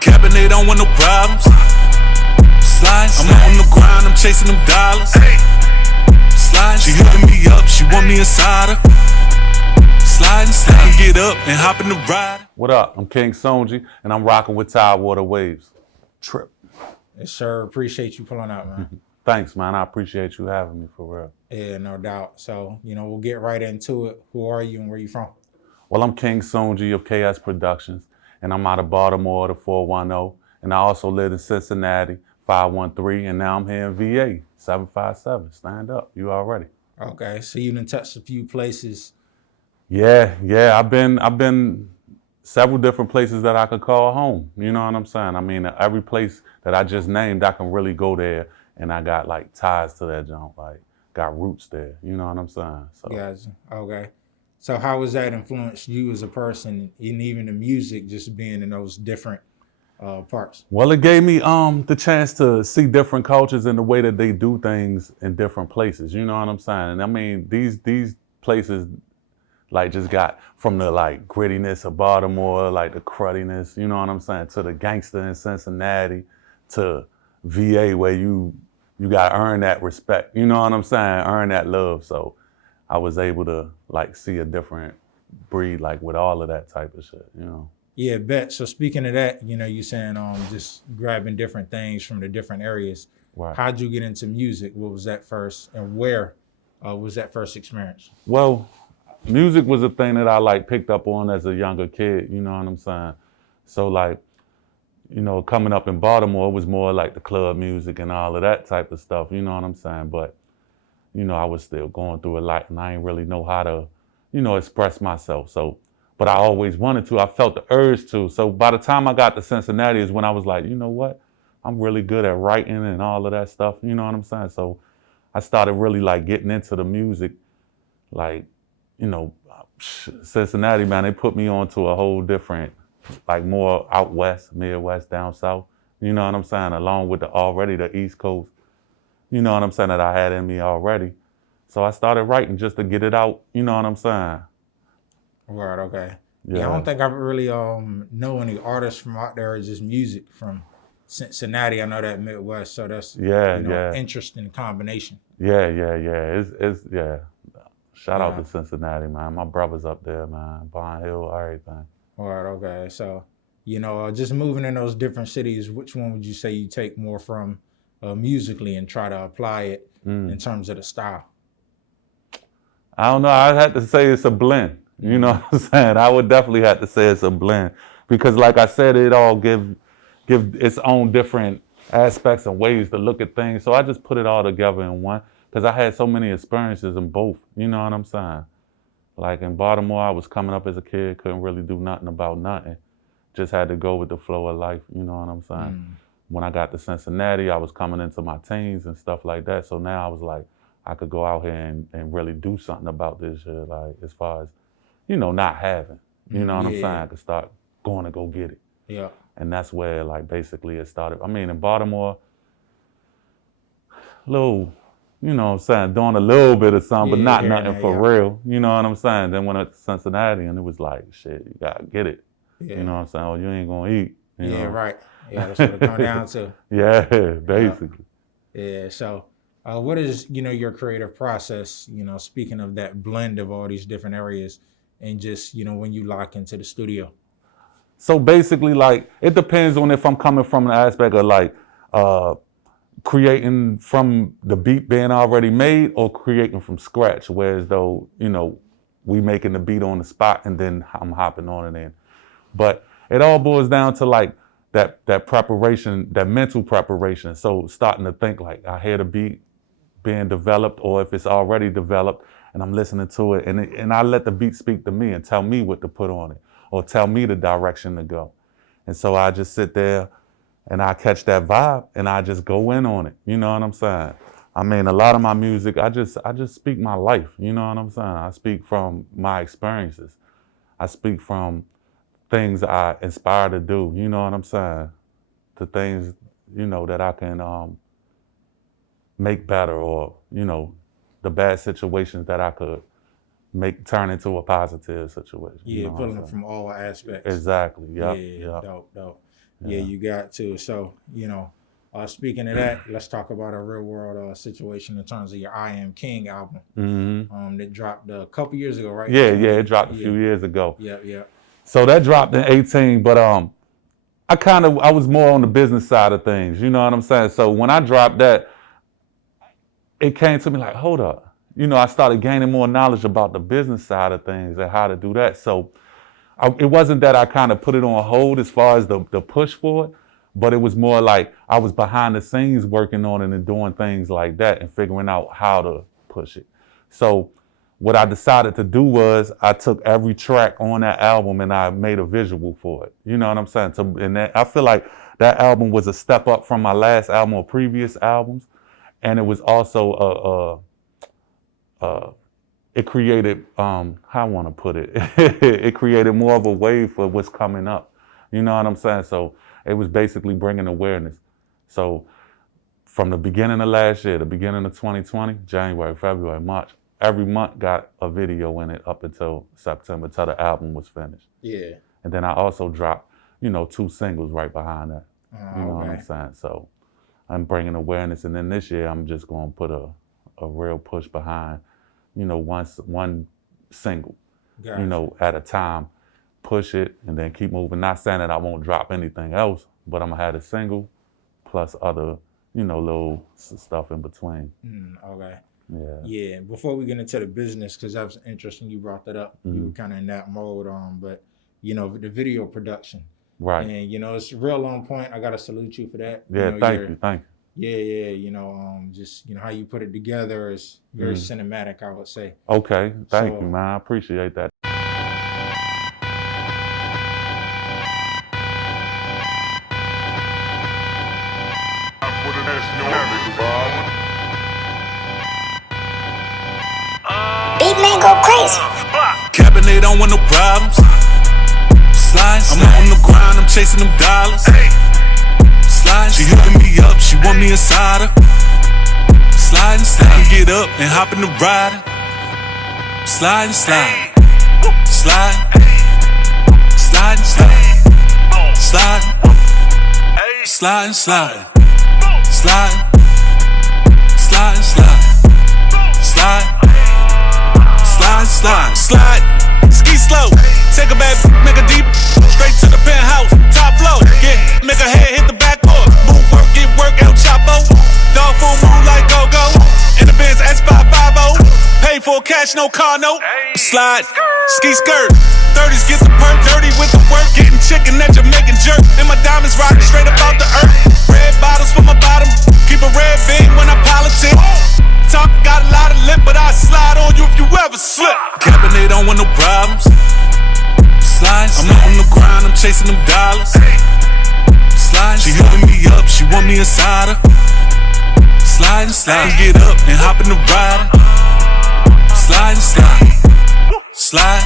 Cabinet don't want no problems. Slide, I'm on the grind, I'm chasing them dollars. Slide, she hitting me up, she want me inside her. Slide, get up and hop in the ride. What up? I'm King Sungi, and I'm rocking with Tidewater Waves. Trip. Yes, sir. Appreciate you pulling out, man. Thanks, man. I appreciate you having me, for real. Yeah, no doubt. So, we'll get right into it. Who are you and where you from? Well, I'm King Sungi of KS Productions, and I'm out of Baltimore, the 410, and I also live in Cincinnati, 513, and now I'm here in VA, 757. Stand up. You already. Okay, so you done touched a few places. Yeah. I've been several different places that I could call home. You know what I'm saying? I mean, every place that I just named, I can really go there, and I got like ties to that joint, like got roots there. You know what I'm saying? So. Gotcha. Okay. So how has that influenced you as a person, and even the music, just being in those different parts? Well, it gave me the chance to see different cultures and the way that they do things in different places. You know what I'm saying? And I mean, these places like just got from the like grittiness of Baltimore, like the crudiness, you know what I'm saying, to the gangster in Cincinnati, to VA where you got to earn that respect. You know what I'm saying? Earn that love. So I was able to like see a different breed, like with all of that type of shit, you know? Yeah, bet. So speaking of that, you saying just grabbing different things from the different areas. Right. How'd you get into music? What was that first, and where was that first experience? Well, music was a thing that I like picked up on as a younger kid, you know what I'm saying? So like, coming up in Baltimore, it was more like the club music and all of that type of stuff, you know what I'm saying? But, I was still going through a lot and I didn't really know how to, express myself. So, but I always wanted to. I felt the urge to. So by the time I got to Cincinnati is when I was like, you know what? I'm really good at writing and all of that stuff. You know what I'm saying? So I started really like getting into the music. Like, Cincinnati, man, they put me onto a whole different, like more out west, Midwest, down south. You know what I'm saying? Along with the East Coast. You know what I'm saying? That I had in me already. So I started writing just to get it out. You know what I'm saying? Right, okay. Yeah. I don't think I really know any artists from out there, just music from Cincinnati. I know that Midwest, so that's interesting combination. Yeah. It's Shout out to Cincinnati, man. My brother's up there, man. Barn Hill, everything. All right, okay. So, just moving in those different cities, which one would you say you take more from musically and try to apply it in terms of the style? I don't know. I had to say it's a blend. You know what I'm saying? I would definitely have to say it's a blend because, like I said, it all give its own different aspects and ways to look at things. So I just put it all together in one because I had so many experiences in both. You know what I'm saying? Like in Baltimore, I was coming up as a kid, couldn't really do nothing about nothing. Just had to go with the flow of life. You know what I'm saying? When I got to Cincinnati, I was coming into my teens and stuff like that. So now I was like, I could go out here and really do something about this shit, like as far as, not having. You know what I'm saying? I could start going to go get it. Yeah. And that's where like basically it started. I mean, in Baltimore, little, doing a little bit of something, but not nothing for real. You know what I'm saying? Then went up to Cincinnati and it was like, shit, you gotta get it. Yeah. You know what I'm saying? Oh, you ain't gonna eat. You know? Right. Yeah, that's what it comes down to. Yeah, basically. Yeah. So what is, your creative process, speaking of that blend of all these different areas and just, when you lock into the studio? So basically, like, it depends on if I'm coming from an aspect of like creating from the beat being already made or creating from scratch, whereas though, we making the beat on the spot and then I'm hopping on it in. But it all boils down to like that preparation, that mental preparation. So starting to think like I hear the beat being developed or if it's already developed and I'm listening to it and I let the beat speak to me and tell me what to put on it or tell me the direction to go. And so I just sit there and I catch that vibe and I just go in on it. You know what I'm saying? I mean, a lot of my music, I just speak my life. You know what I'm saying? I speak from my experiences. I speak from things I inspire to do. You know what I'm saying? The things, that I can make better or, the bad situations that I could turn into a positive situation. Yeah, pulling from all aspects. Exactly. Yeah. Dope. Yeah, you got to. So, speaking of that, let's talk about a real world situation in terms of your I Am King album. That dropped a couple years ago, right? Yeah, it dropped a few years ago. Yeah. So that dropped in 18, but I was more on the business side of things, you know what I'm saying? So when I dropped that, it came to me like, hold up. I started gaining more knowledge about the business side of things and how to do that. So it wasn't that I kind of put it on hold as far as the push for it, but it was more like I was behind the scenes working on it and doing things like that and figuring out how to push it. So what I decided to do was I took every track on that album and I made a visual for it. You know what I'm saying? So, I feel like that album was a step up from my last album or previous albums. And it was also it created, how I want to put it, it created more of a wave for what's coming up. You know what I'm saying? So it was basically bringing awareness. So from the beginning of last year, the beginning of 2020, January, February, March, every month got a video in it up until September, till the album was finished. Yeah. And then I also dropped, 2 singles right behind that. You know what I'm saying? So I'm bringing awareness. And then this year, I'm just going to put a real push behind, one single, Gotcha. at a time, push it and then keep moving. Not saying that I won't drop anything else, but I'm going to have a single plus other, little stuff in between. Okay. Yeah. Yeah. Before we get into the business, because that was interesting, you brought that up. You were kind of in that mode, but the video production. Right. And it's real on point. I gotta salute you for that. Yeah. Thank you. Yeah. Just how you put it together is very cinematic, I would say. Okay. Thank you, man. I appreciate that. Beat man go crazy. Cabinet don't want no problems. Slide, I'm on the grind, I'm chasing them dollars. Slide, she hitting me up, she want me inside her. Slide, get up and hop in the rider. Slide, slide, slide, slide, slide, slide, slide, slide, slide, slide, slide, slide, slide, ski slow, take a bad, make a deep, straight to the penthouse, top floor, make a head hit the backboard, move work, get work, El Chapo, dog food move like go-go, in the Benz S550, pay for cash, no car note, slide, ski skirt, 30s get the perk, dirty with the work, getting chicken that Jamaican jerk, and my diamonds rocking straight up out the earth, red bottles for my bottom, keep a red big when I politic. Talk, got a lot of lip, but I slide on you if you ever slip. Cabinet don't want no problems. Slide, I'm on the grind, I'm chasing them dollars. Slide, she hitting me up, she want me inside her. Slide, get up and hop in the rider. Slide, slide, slide,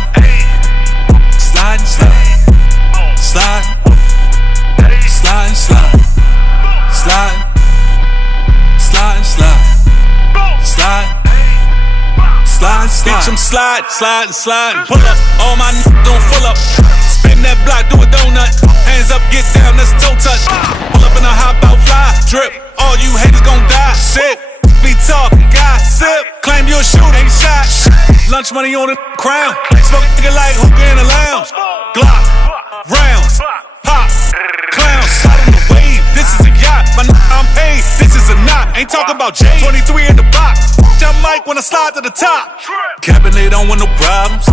slide, slide, slide, slide, slide, slide, slide. Bitch, I'm slide, pull up, all my gon' full up. Spin that block, do a donut. Hands up, get down, that's toe touch. Pull up in a hop out, fly, drip. All you haters gon' die, sick. Be talking, gossip. Claim you a shooter, ain't shot. Lunch money on the crown. Smoke a nigga like hookah in the lounge. Glock, rounds, pop, clowns. Slide on the wave, this is a yacht. My I'm paid, this is a knot. Ain't talking about J. 23 in the box. I'm Mike when I slide to the top. Cabinet don't want no problems.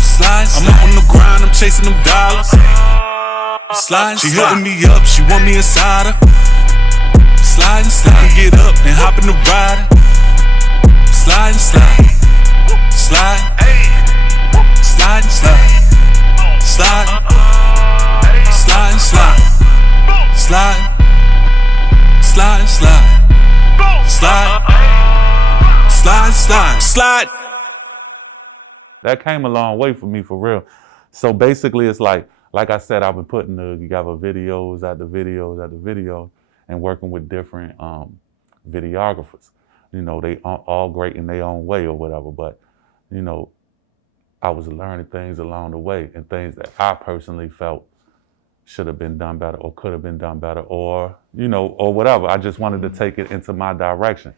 Slide, I'm on the grind, I'm chasing them dollars. Slide, she hitting me up, she want me inside her. Slide, get up and hop in the rider. Slide, slide, slide, slide, slide, slide, slide, slide, slide, slide, slide. Slide. That came a long way for me, for real. So basically, it's like I said, I've been putting together videos after videos, and working with different videographers. They all great in their own way or whatever, but, I was learning things along the way and things that I personally felt should have been done better or could have been done better or, you know, or whatever. I just wanted to take it into my direction.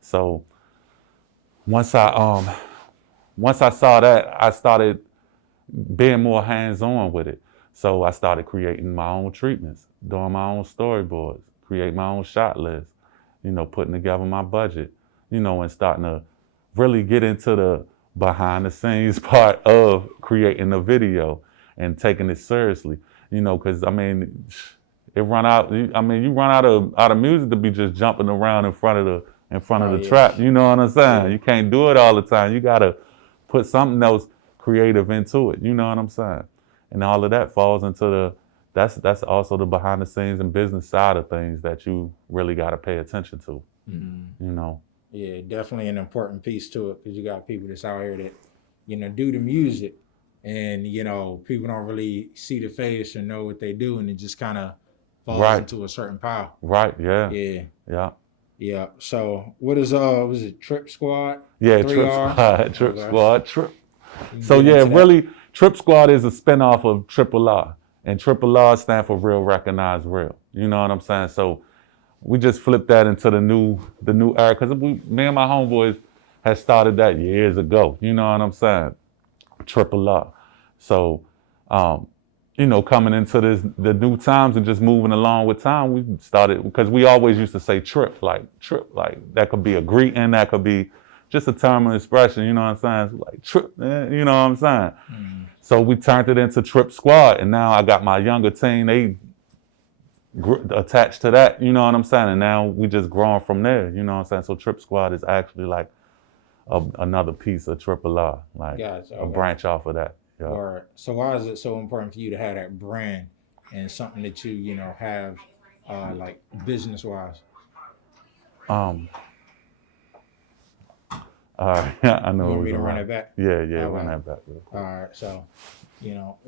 So once I saw that, I started being more hands-on with it. So I started creating my own treatments, doing my own storyboards, create my own shot list, you know, putting together my budget, you know, and starting to really get into the behind the scenes part of creating a video and taking it seriously, you know, because I mean, you run out of music to be just jumping around in front of the trap. You know what I'm saying? Yeah. You can't do it all the time. You gotta put something else creative into it. You know what I'm saying? And all of that falls into that's also the behind the scenes and business side of things that you really got to pay attention to. Mm-hmm. You know? Yeah, definitely an important piece to it because you got people that's out here that, you know, do the music and, you know, people don't really see the face or know what they do and it just kind of falls into a certain pile. Right, yeah. Yeah. Yeah. Yeah. So what is, was it TRRRIP Squad? Yeah, 3R? TRRRIP Squad, TRRRIP. So yeah, really, TRRRIP Squad is a spinoff of TRRRR. And TRRRR stands for Real Recognize Real. You know what I'm saying? So we just flipped that into the new era because me and my homeboys had started that years ago. You know what I'm saying? TRRRR. So, you know, coming into the new times and just moving along with time, we started because we always used to say trip, like that could be a greeting, that could be just a term of expression. You know what I'm saying? It's like trip, you know what I'm saying? Mm. So we turned it into TRRRIP Squad, and now I got my younger team. They attached to that, you know what I'm saying? And now we just growing from there, you know what I'm saying? So TRRRIP Squad is actually like another piece of TRRRR, like a branch off of that. Yeah. Or, so why is it so important for you to have that brand and something that you know, have like business-wise? All right, I know. You want me to run it back? Yeah, run that back real quick. All right, so, you know,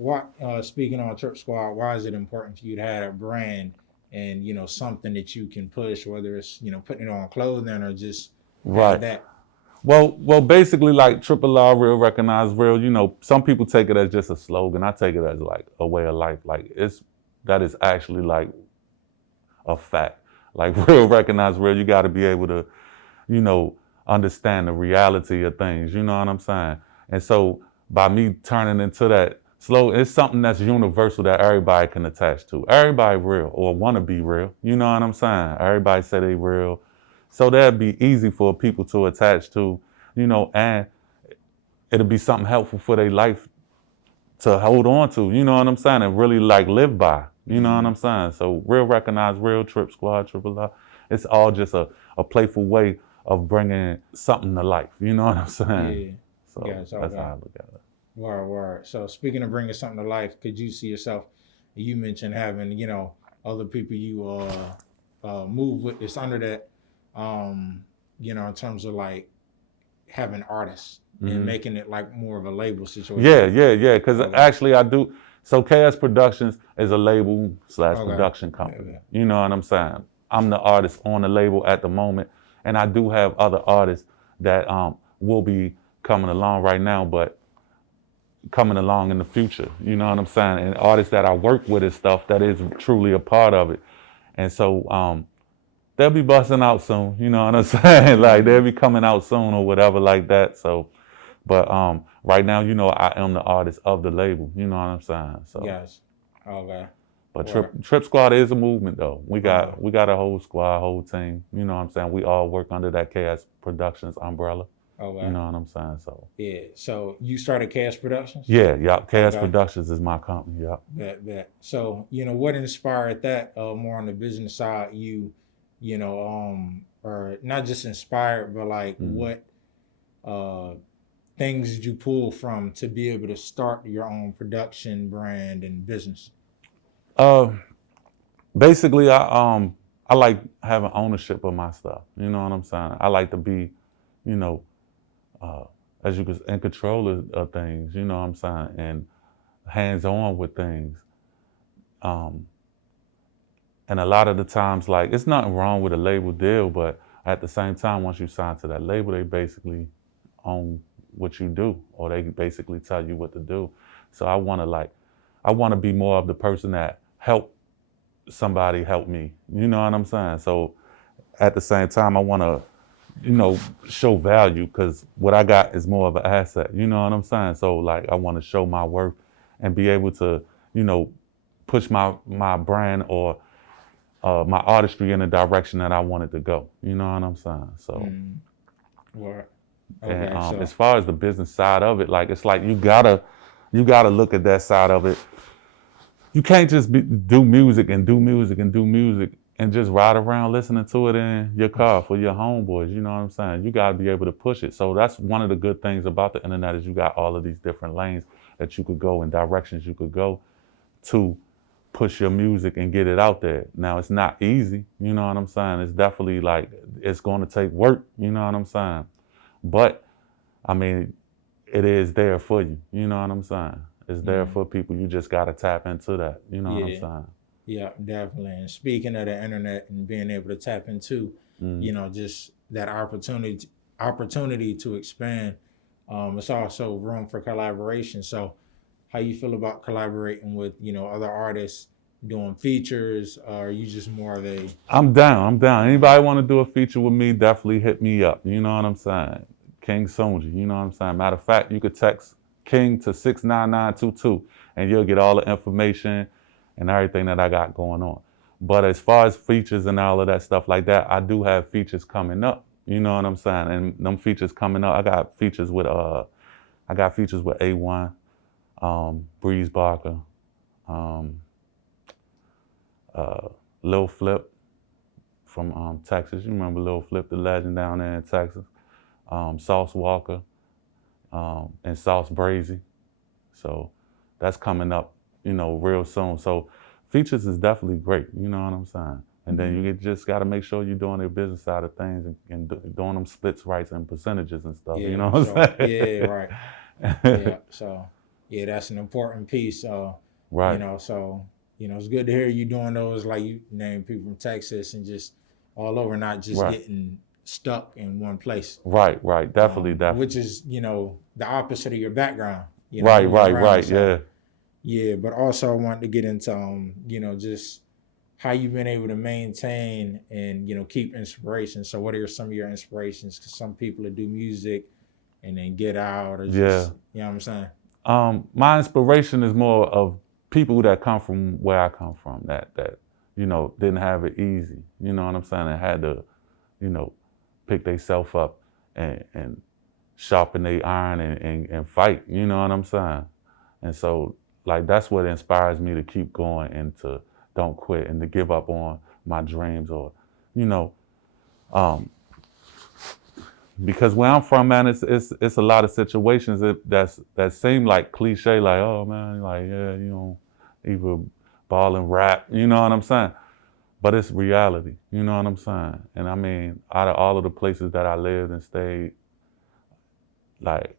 speaking on TRRRIP Squad, why is it important for you to have a brand and, you know, something that you can push, whether it's, you know, putting it on clothing or just that? Well, basically, like TRRRR, Real Recognize Real, you know, some people take it as just a slogan. I take it as like a way of life. Like that is actually like a fact. Like Real Recognize Real, you got to be able to, you know, understand the reality of things, you know what I'm saying? And so by me turning into that slogan, it's something that's universal that everybody can attach to. Everybody real or want to be real, you know what I'm saying? Everybody say they real. So that'd be easy for people to attach to, you know, and it'll be something helpful for their life to hold on to, you know what I'm saying? And really like live by, you know what I'm saying? So Real Recognize Real, TRRRIP Squad, TRRRR, it's all just a playful way of bringing something to life, you know what I'm saying? Yeah. So that's how I look at it. Word. So speaking of bringing something to life, could you see yourself, you mentioned having, you know, other people you move with that's under that, you know, in terms of like having artists and making it like more of a label situation? Yeah, because actually I do. So KS Productions is a label / production company. Yeah. You know what I'm saying? I'm the artist on the label at the moment. And I do have other artists that will be coming along right now, but coming along in the future. You know what I'm saying? And artists that I work with and stuff that is truly a part of it. And so they'll be busting out soon. You know what I'm saying? Like they'll be coming out soon or whatever like that. So, but right now, you know, I am the artist of the label. You know what I'm saying? So. Yes. Okay. But TRRRIP Squad is a movement, though. We got a whole squad, whole team. You know what I'm saying? We all work under that KS Productions umbrella. Okay. You know what I'm saying? So yeah. So you started KS Productions? Yeah. KS Productions is my company. Bet. So you know what inspired that? More on the business side, you know, or not just inspired, but like what things did you pull from to be able to start your own production brand and business? Basically, I like having ownership of my stuff. You know what I'm saying? I like to be, you know, as you can, in control of things. You know what I'm saying? And hands-on with things. And a lot of the times, like, it's nothing wrong with a label deal, but at the same time, once you sign to that label, they basically own what you do, or they basically tell you what to do. So I want to be more of the person that help somebody help me. You know what I'm saying? So at the same time, I want to, show value because what I got is more of an asset. You know what I'm saying? So like, I want to show my worth and be able to, push my brand or my artistry in the direction that I want it to go. You know what I'm saying? So, Right. and Okay, so as far as the business side of it, like it's like you gotta look at that side of it. You can't just do music and do music and do music and just ride around listening to it in your car for your homeboys. You know what I'm saying? You gotta be able to push it. So that's one of the good things about the internet is you got all of these different lanes that you could go and directions you could go to push your music and get it out there. Now it's not easy, you know what I'm saying? It's definitely like it's going to take work, you know what I'm saying? But I mean, it is there for you, you know what I'm saying? It's there for people. You just got to tap into that, you know what I'm saying? yeah, definitely. And speaking of the internet and being able to tap into, just that opportunity to expand, it's also room for collaboration. So how you feel about collaborating with, other artists doing features, or are you just more of a I'm down. Anybody want to do a feature with me, definitely hit me up. You know what I'm saying? King Sungi, you know what I'm saying? Matter of fact, you could text King to 69922 and you'll get all the information and everything that I got going on. But as far as features and all of that stuff like that, I do have features coming up. You know what I'm saying? And them features coming up, I got features with A1, Breeze Barker, Lil Flip from Texas. You remember Lil Flip, the legend down there in Texas. Sauce Walker, and Sauce Brazy. So that's coming up, real soon. So features is definitely great, you know what I'm saying? And then you just got to make sure you're doing the business side of things and doing them splits, rights, and percentages and stuff, you know what I'm saying? Yeah, right. Yeah, so yeah, that's an important piece. Right. So it's good to hear you doing those, like you name people from Texas and just all over, not just getting stuck in one place. Right, definitely. Which is, the opposite of your background. Right, so, yeah. But also I wanted to get into, just how you've been able to maintain and, keep inspiration. So what are some of your inspirations? Because some people that do music and then get out or just, you know what I'm saying? My inspiration is more of people that come from where I come from, that didn't have it easy. You know what I'm saying? And had to, pick themselves up and sharpen their iron and fight, you know what I'm saying? And so, like, that's what inspires me to keep going and to don't quit and to give up on my dreams or, because where I'm from, man, it's a lot of situations that seem like cliche, like, oh man, like, yeah, either ball and rap, you know what I'm saying? But it's reality, you know what I'm saying? And I mean, out of all of the places that I lived and stayed, like,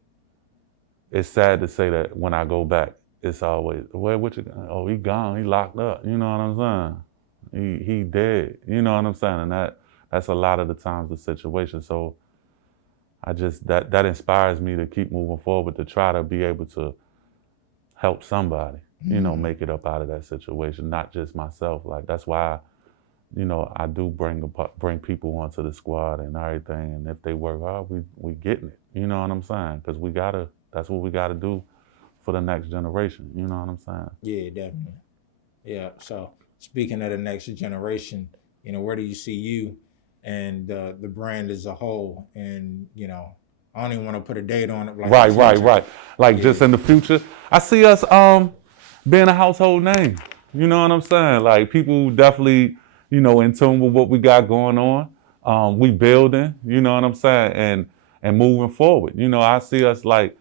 it's sad to say that when I go back, it's always, what you, oh, he gone, he locked up, you know what I'm saying? He dead, you know what I'm saying? And that's a lot of the times the situation. So I just, that inspires me to keep moving forward, to try to be able to help somebody, make it up out of that situation, not just myself. Like, that's why I do bring people onto the squad and everything. And if they work hard, we getting it. You know what I'm saying? Because that's what we gotta do for the next generation. You know what I'm saying? Yeah, definitely. Yeah. So speaking of the next generation, where do you see you and the brand as a whole? And I don't even want to put a date on it. Like right. Like just in the future, I see us being a household name. You know what I'm saying? Like people definitely, in tune with what we got going on. We building, you know what I'm saying, and moving forward. I see us like,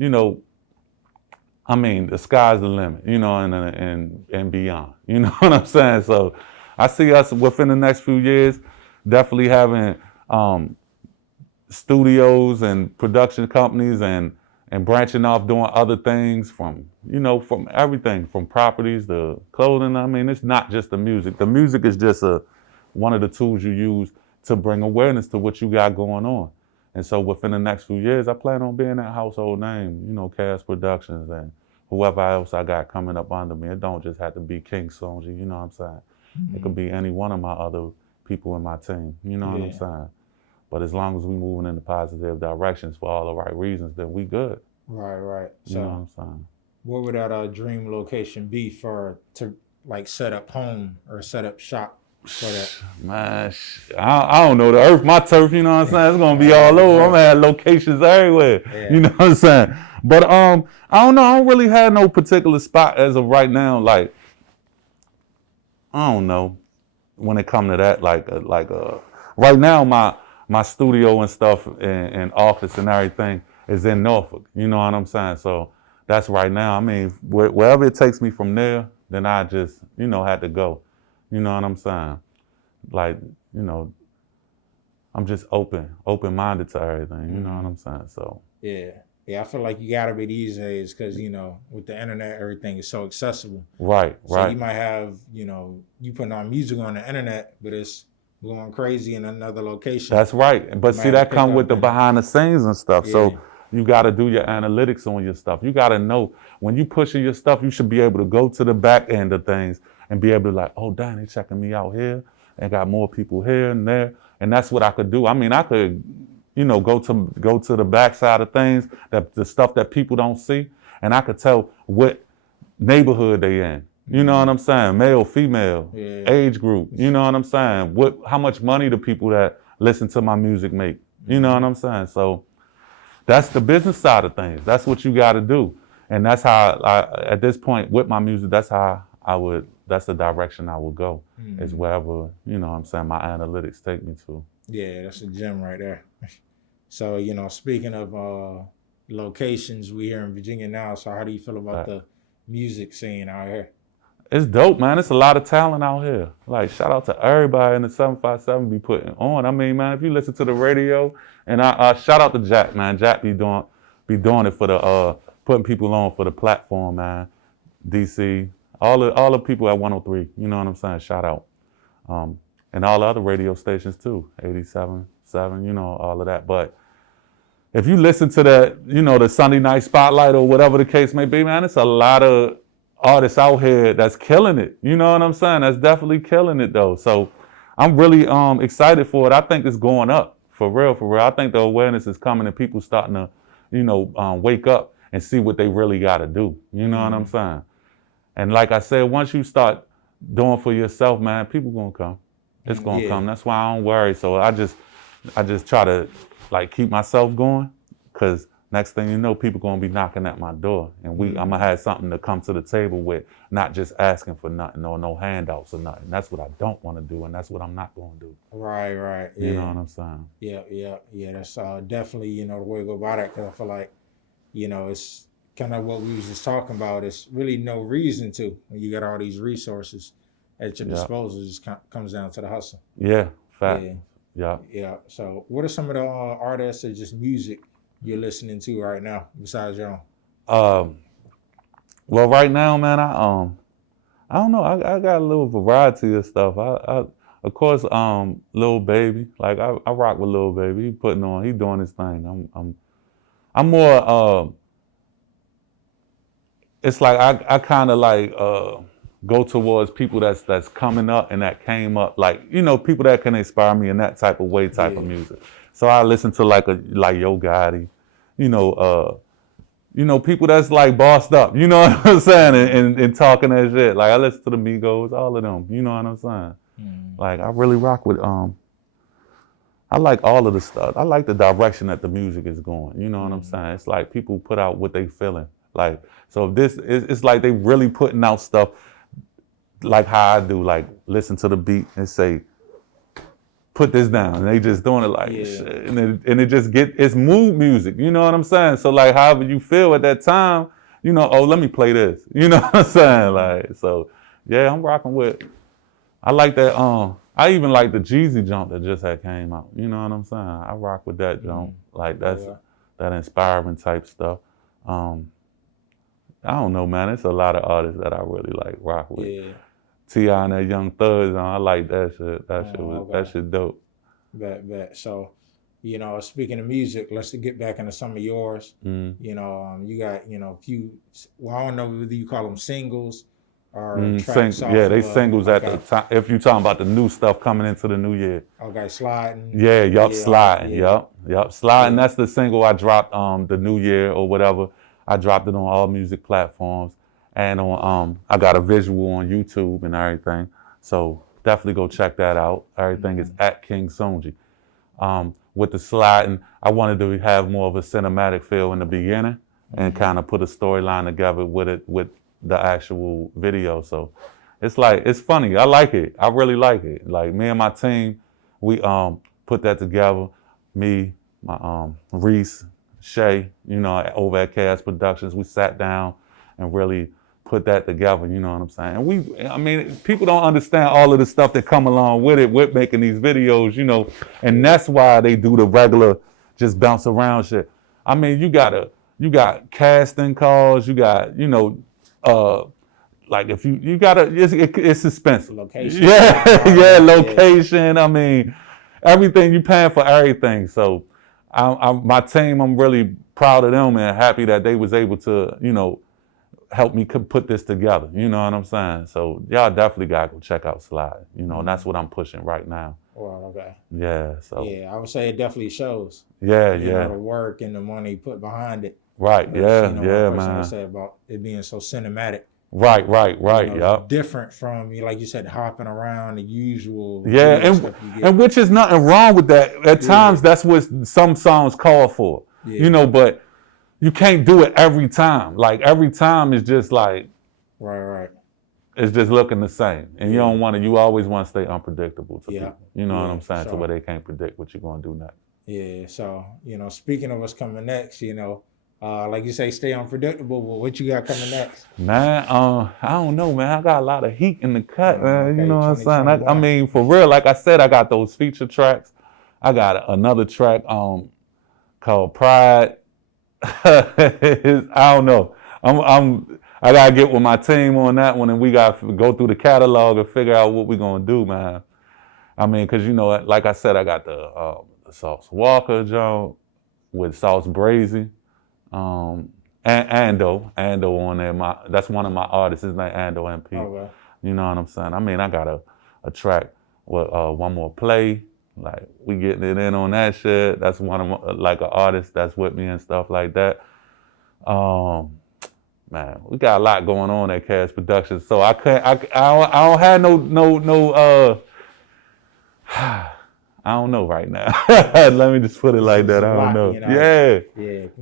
I mean, the sky's the limit, and beyond. You know what I'm saying? So I see us within the next few years definitely having studios and production companies and branching off doing other things from everything from properties to clothing. I mean, it's not just the music. The music is just one of the tools you use to bring awareness to what you got going on. And so within the next few years, I plan on being that household name, Cass Productions and whoever else I got coming up under me. It don't just have to be King Sungi, you know what I'm saying? It could be any one of my other people in my team, you know what I'm saying? But as long as we moving in the positive directions for all the right reasons, then we good. Right. You know what I'm saying? What would that dream location be to like set up home or set up shop for that? Man, I don't know. The earth, my turf, you know what I'm saying? It's gonna be all over. I'm gonna have locations everywhere. Yeah. You know what I'm saying? But I don't know. I don't really have no particular spot as of right now. Like, I don't know. When it come to that, right now my studio and stuff and office and everything is in Norfolk. You know what I'm saying? So that's right now. I mean, wherever it takes me from there, then I just, had to go. You know what I'm saying? Like, I'm just open-minded to everything. You know what I'm saying? So yeah, I feel like you gotta be these days because with the internet, everything is so accessible. Right. So you might have you putting on music on the internet, but it's going crazy in another location. That's right. But see, that come with the behind the scenes and stuff. Yeah. So you got to do your analytics on your stuff. You got to know when you pushing your stuff, you should be able to go to the back end of things and be able to like, oh, dang, they checking me out here and got more people here and there. And that's what I could do. I mean, I could, go to the backside of things, the stuff that people don't see. And I could tell what neighborhood they in. You know what I'm saying? Male, female, age group. You know what I'm saying? How much money do people that listen to my music make? You know what I'm saying? So that's the business side of things. That's what you got to do. And that's how at this point with my music, that's the direction I would go is wherever, my analytics take me to. Yeah, that's a gem right there. So, speaking of locations, we here in Virginia now. So how do you feel about the music scene out here? It's dope, man. It's a lot of talent out here. Like, shout out to everybody in the 757 be putting on. I mean, man, if you listen to the radio, and I shout out to Jack, man. Jack be doing it for the putting people on for the platform, man. DC, all the people at 103. You know what I'm saying? Shout out, and all the other radio stations too. 87.7, all of that. But if you listen to that, the Sunday Night Spotlight or whatever the case may be, man, it's a lot of artists out here that's killing it. You know what I'm saying? That's definitely killing it though. So I'm really excited for it. I think it's going up for real. I think the awareness is coming and people starting to, wake up and see what they really got to do. You know what I'm saying? And like I said, once you start doing for yourself, man, people gonna come. It's gonna come. That's why I don't worry. So I just try to like keep myself going, because next thing you know, people gonna be knocking at my door, and I'm gonna have something to come to the table with, not just asking for nothing or no handouts or nothing. That's what I don't want to do, and that's what I'm not gonna do. Right. Yeah. You know what I'm saying? Yeah. That's definitely the way to go about it, because I feel like it's kind of what we was just talking about. It's really no reason to when you got all these resources at your disposal. It just comes down to the hustle. Yeah. Fact. Yeah. So, what are some of the artists or just music you're listening to right now besides your own? Well, right now, man, I don't know. I got a little variety of stuff. I of course, Lil Baby. Like I rock with Lil Baby. He doing his thing. I'm more. It's like I kind of like go towards people that's coming up and that came up, like people that can inspire me in that type of way, of music. So I listen to like Yo Gotti, people that's like bossed up, you know what I'm saying, and talking that shit. Like I listen to the Migos, all of them, you know what I'm saying. Like I really rock with I like all of the stuff. I like the direction that the music is going. You know what I'm saying? It's like people put out what they feeling. Like, so it's like they really putting out stuff like how I do, like listen to the beat and say, put this down. And they just doing it like shit. And it just it's mood music. You know what I'm saying? So like however you feel at that time, oh, let me play this. You know what I'm saying? Like, so yeah, I'm rocking with, I like that, I even like the Jeezy jump that just had came out. You know what I'm saying? I rock with that jump. Like that's that inspiring type stuff. I don't know, man. It's a lot of artists that I really like rock with. Yeah. T.I. and that Young Thugs, I like that shit. That shit dope. Bet. So, You know, speaking of music, let's get back into some of yours. Mm. You know, you got, you know, a few, well, I don't know whether you call them singles or tracks off Yeah, they of, singles at the time. If you're talking about the new stuff coming into the new year. Okay, Sliding. Yeah, Sliding. Yeah. Sliding. Yeah. That's the single I dropped the new year or whatever. I dropped it on all music platforms. And on I got a visual on YouTube and everything. So definitely go check that out. Everything is at King Sungi. With the Sliding, I wanted to have more of a cinematic feel in the beginning and kind of put a storyline together with it, with the actual video. So it's like, it's funny. I like it. I really like it. Like me and my team, we put that together. Me, my Reese, Shay, you know, over at Chaos Productions, we sat down and really put that together, you know what I'm saying? And I mean, people don't understand all of the stuff that come along with it, with making these videos, you know, and that's why they do the regular, just bounce around shit. I mean, you got casting calls, you got, you know, like if you gotta, it's expensive. Location. Yeah, location. I mean, everything, you paying for everything. So my team, I'm really proud of them and happy that they was able to, you know, help me put this together. You know what I'm saying? So y'all definitely gotta go check out Slide. You know, and that's what I'm pushing right now. Well, okay. Yeah. So. Yeah, I would say it definitely shows. Yeah, you know, the work and the money put behind it. Right. But, yeah. you know, yeah, man. man. I said about it being so cinematic. Right. You know, Yep. Different from, like you said, hopping around the usual. Yeah, and which is nothing wrong with that. At times, that's what some songs call for. Yeah. You know, but you can't do it every time. Like every time is just like. Right. It's just looking the same, and you don't want to. You always want to stay unpredictable to people. You know what I'm saying? To where they can't predict what you're gonna do next. Yeah. So you know, speaking of what's coming next, you know, like you say, stay unpredictable. But what you got coming next? Man, I don't know, man. I got a lot of heat in the cut, man. Okay, you know what I'm saying? I mean, for real, like I said, I got those feature tracks. I got another track called Pride. I don't know. I gotta get with my team on that one, and we gotta go through the catalog and figure out what we're gonna do, man. I mean, cause you know, like I said, I got the Sauce Walker joint with Sauce Brazy, and Ando on there. That's one of my artists. His name Ando MP. Okay. You know what I'm saying? I mean, I got a track with One More Play. Like we getting it in on that shit. That's one of like an artist that's with me and stuff like that. Man, we got a lot going on at Chaos Productions, so I don't have no I don't know right now. Let me just put it like that. I don't know. You know? Yeah,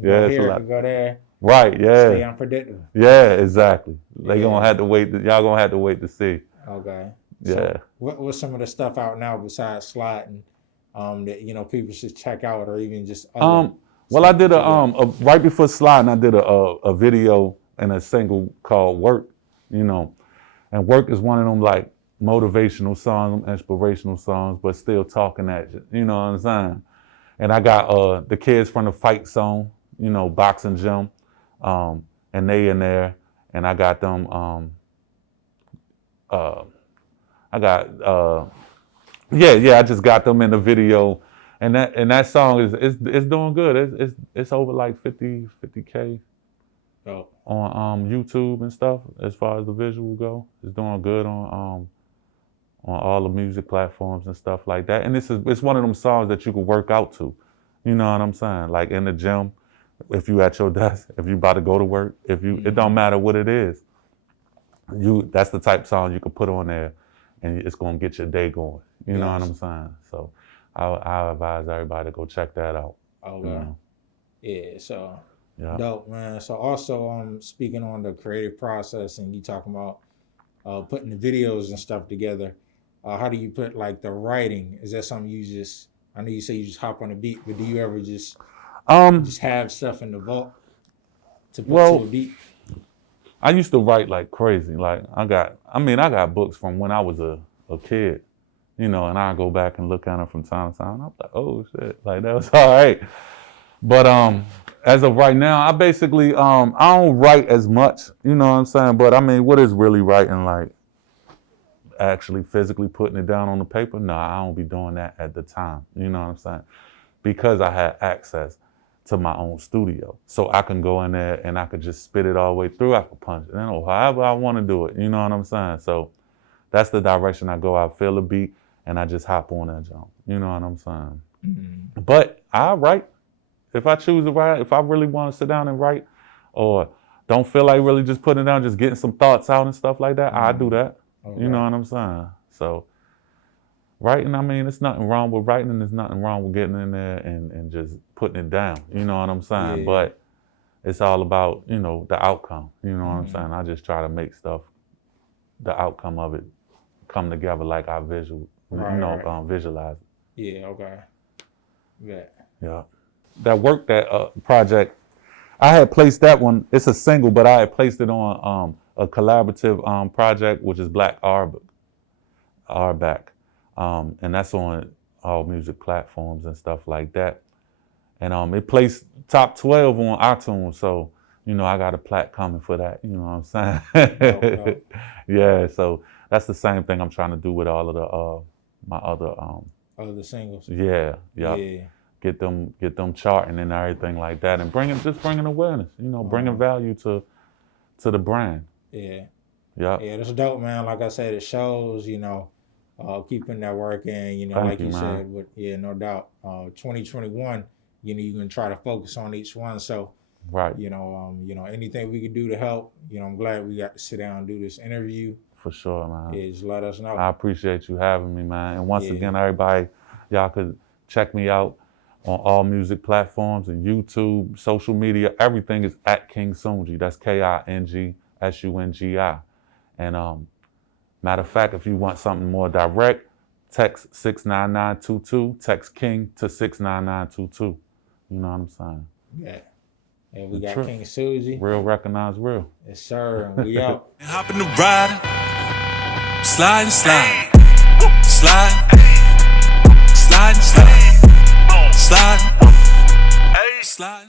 it's a lot. Go there. Right. Yeah. Stay unpredictable. Yeah, exactly. Gonna have to wait. Y'all gonna have to wait to see. Okay. Yeah. So what's some of the stuff out now besides Sliding that you know people should check out, or even just well, I did right before Sliding, I did a video and a single called Work, you know, and Work is one of them like motivational songs, inspirational songs, but still talking at you. You know what I'm saying? And I got the kids from the Fight Zone, you know, boxing gym, and they in there, and I got them. I just got them in the video, and that song is doing good. It's over like 50K on YouTube and stuff as far as the visual go. It's doing good on all the music platforms and stuff like that. And it's one of them songs that you can work out to. You know what I'm saying? Like in the gym, if you at your desk, if you about to go to work, it don't matter what it is. That's the type of song you can put on there, and it's gonna get your day going. You know what I'm saying? So I advise everybody to go check that out. Okay. You know? Yeah. So Yeah. dope, man. So also speaking on the creative process, and you talking about putting the videos and stuff together. How do you put like the writing? Is that something you just? I know you say you just hop on a beat, but do you ever just have stuff in the vault to put to a beat? I used to write like crazy. Like I got books from when I was a kid, you know, and I go back and look at them from time to time. I'm like, oh shit, like that was all right. But as of right now, I basically I don't write as much, you know what I'm saying? But I mean, what is really writing, like actually physically putting it down on the paper? No, I don't be doing that at the time. You know what I'm saying? because I had access to my own studio. So I can go in there and I could just spit it all the way through. I could punch it, however I want to do it. You know what I'm saying? So that's the direction I go. I feel a beat and I just hop on that jump. You know what I'm saying? Mm-hmm. But I write. If I choose to write, if I really want to sit down and write, or don't feel like really just putting it down, just getting some thoughts out and stuff like that, I do that. Okay. You know what I'm saying? So writing, I mean, there's nothing wrong with writing, and there's nothing wrong with getting in there and just putting it down. You know what I'm saying? Yeah. But it's all about, the outcome. You know what I'm saying? I just try to make stuff, the outcome of it, come together like I visualize it. Yeah, okay. Yeah. That work, that project, I had placed that one, it's a single, but I had placed it on a collaborative project, which is Black R-Back. And that's on all music platforms and stuff like that. And it placed top 12 on iTunes, so, I got a plaque coming for that, you know what I'm saying? Yeah, so that's the same thing I'm trying to do with all of the, my other singles. Yeah. Get them charting and everything like that, and bringing awareness, bringing value to the brand. Yeah. Yeah, that's dope, man. Like I said, it shows, keeping that work in, like you said, but no doubt. 2021, you can try to focus on each one. So, right. Anything we can do to help, I'm glad we got to sit down and do this interview. For sure, man. Yeah, just let us know. I appreciate you having me, man. And once again, everybody, y'all could check me out on all music platforms and YouTube, social media. Everything is at King Sungi. That's KingSungi. And matter of fact, if you want something more direct, text 69922. Text King to 69922. You know what I'm saying? Yeah. And we got King Sungi. Real recognize real. Yes, sir. And we out. Hop in the ride. Slide. Slide. Slide. Slide.